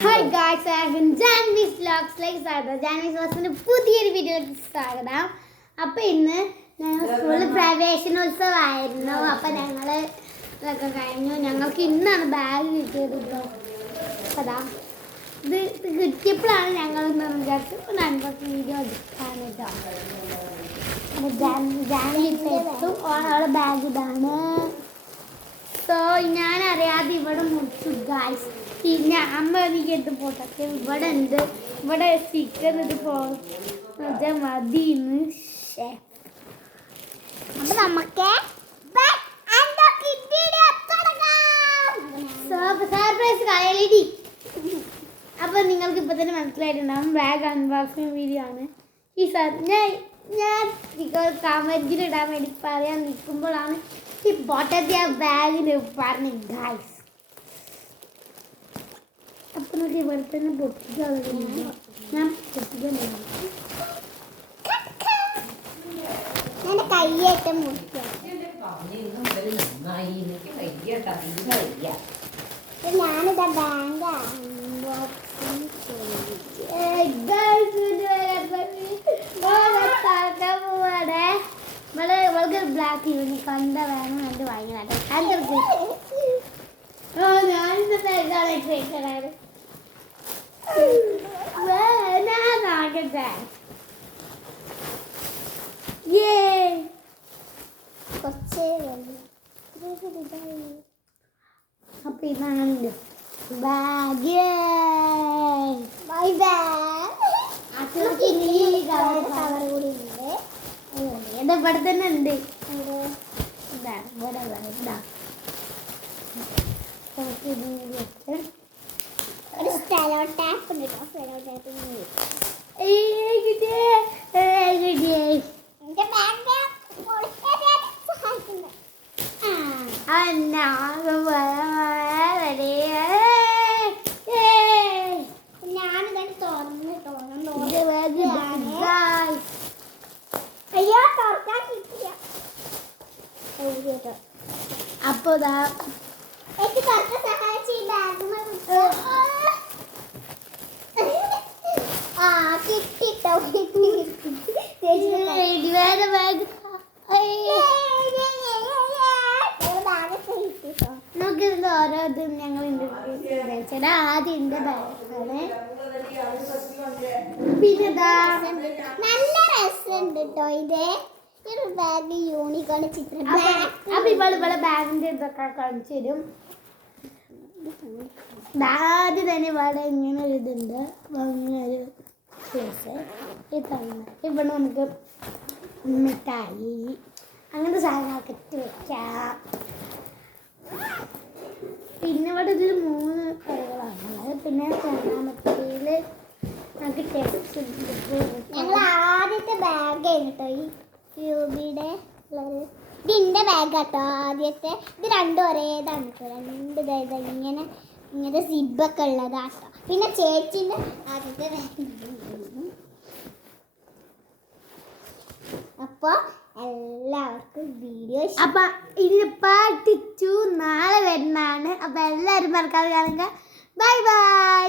Hi guys, ജാൻവീസ് വ്ലോഗ്സിലേക്ക് സ്വാഗതം. ജാൻവീസ് വ്ലോഗ്സിന്റെ പുതിയൊരു വീഡിയോയിലേക്ക് സ്വാഗതം. അപ്പോൾ ഇന്ന് ഞങ്ങൾ സ്കൂളിൽ പ്രവേശനോത്സവമായിരുന്നു. അപ്പോൾ ഞങ്ങൾ ഇതൊക്കെ കഴിഞ്ഞു. ഞങ്ങൾക്ക് ഇന്നാണ് ബാഗ് കിട്ടിയത്. അതാ ഇത് കിട്ടിയപ്പോഴാണ് ഞങ്ങൾ വിചാരിച്ചു അൻപത്തി വീഡിയോ എടുക്കാനായിട്ടോ. ജാൻവീസ് എത്തും ഓണോടെ ബാഗ് ഇതാണ്. സോ ഞാൻ അറിയാതെ ഇവിടെ മുറിച്ചു ഗായ്സ്. പിന്നെ അമ്മ എനിക്ക് എടുത്ത് പോട്ടെ. ഇവിടെ ഉണ്ട്, ഇവിടെ സ്റ്റിക്കർ ഇത് മതിന്ന്. അപ്പൊ നമുക്ക് സർപ്രൈസ് കളയലി. അപ്പൊ നിങ്ങൾക്ക് ഇപ്പൊ തന്നെ മനസ്സിലായിട്ടുണ്ടാവും ബാഗ് അൺബോക്സിങ് വീഡിയോ ആണ് ഈ സാർ. ഞാൻ കമന്റിലിടാൻ വേണ്ടി പറയാൻ നിൽക്കുമ്പോഴാണ് ഈ പൊട്ടത്തിയ ബാഗിന് പറഞ്ഞു ഗായ്സ്. അപ്പൊ നമുക്ക് ഇവിടെ തന്നെ പൊട്ടിക്കാൻ ഞാൻ കയ്യേറ്റം മുറിക്കാം. ഞാനിതാ ബാങ്ക് വളരെ ബ്ലാക്ക് യൂണിഫോം കണ്ട വേണം എൻ്റെ ഭയങ്കര ഞാനിന്നത്തെ ഇതാണ് അപ്പൊ ഇതാണ് ബാഗ്. കവർ കൂടി ഉണ്ട്. ഇത് ഇവിടെ തന്നെ ഉണ്ട്. ഒരു സ്റ്റെലോ ടാപ്പ് ഉണ്ട് കേട്ടോ. സ്റ്റെലോ ടാപ്പ് ഞാനിതാണ് തുറന്ന് അയ്യോ തുറക്കാൻ കിട്ടിയ. അപ്പൊ എനിക്ക് തുറക്കാൻ സഹായിച്ചു ഈ ബാഗ് കിട്ടിട്ടോ. വേറെ ബാഗ് നോക്കിയിരുന്ന ഓരോ ഇതും ഞങ്ങൾ ഇൻട്രൊഡ്യൂസ്. ആദ്യം എൻ്റെ ബാഗാണ്. പിന്നെ നല്ല രസമുണ്ട് കേട്ടോ. ഇത് ബാഗ് യൂണിക്കോൺ ചിത്രം. അപ്പൊ ഇവിടെ ബാഗിന്റെ ഇതൊക്കെ കാണിച്ചു തരും. ആദ്യം തന്നെ ഇവിടെ ഇങ്ങനെ ഒരു ഇതുണ്ട്. ഒരു കേസ് ഇതാണ്. ഇവിടെ നമുക്ക് മിഠായി അങ്ങനത്തെ സാധനങ്ങളൊക്കെ ഇട്ട് വെക്കാം. പിന്നെ ഇവിടെ ഇതിൽ 3 കറികളാണുള്ളത്. പിന്നെ രണ്ടാമത്തേല് നമുക്ക് ടെക്സ്റ്റ്. ഞങ്ങൾ ആദ്യത്തെ ബാഗ് കേട്ടോ ഈ ക്യൂബിയുടെ ഇതിൻ്റെ ബാഗ് കേട്ടോ ആദ്യത്തെ. ഇത് രണ്ടും ഒരേതാണ് കേട്ടോ. രണ്ട് ഇങ്ങനെ ഇങ്ങനത്തെ സിബൊക്കെ ഉള്ളതാട്ടോ. പിന്നെ ചേച്ചിൻ്റെ ആദ്യത്തെ ബാഗ്. അപ്പോൾ എല്ലാവർക്കും വീഡിയോ അപ്പൊ ഇത് പാർട്ട് 2 നാളെ വരുന്നതാണ്. അപ്പൊ എല്ലാവരും മറക്കാതെ കാണുക. Bye bye.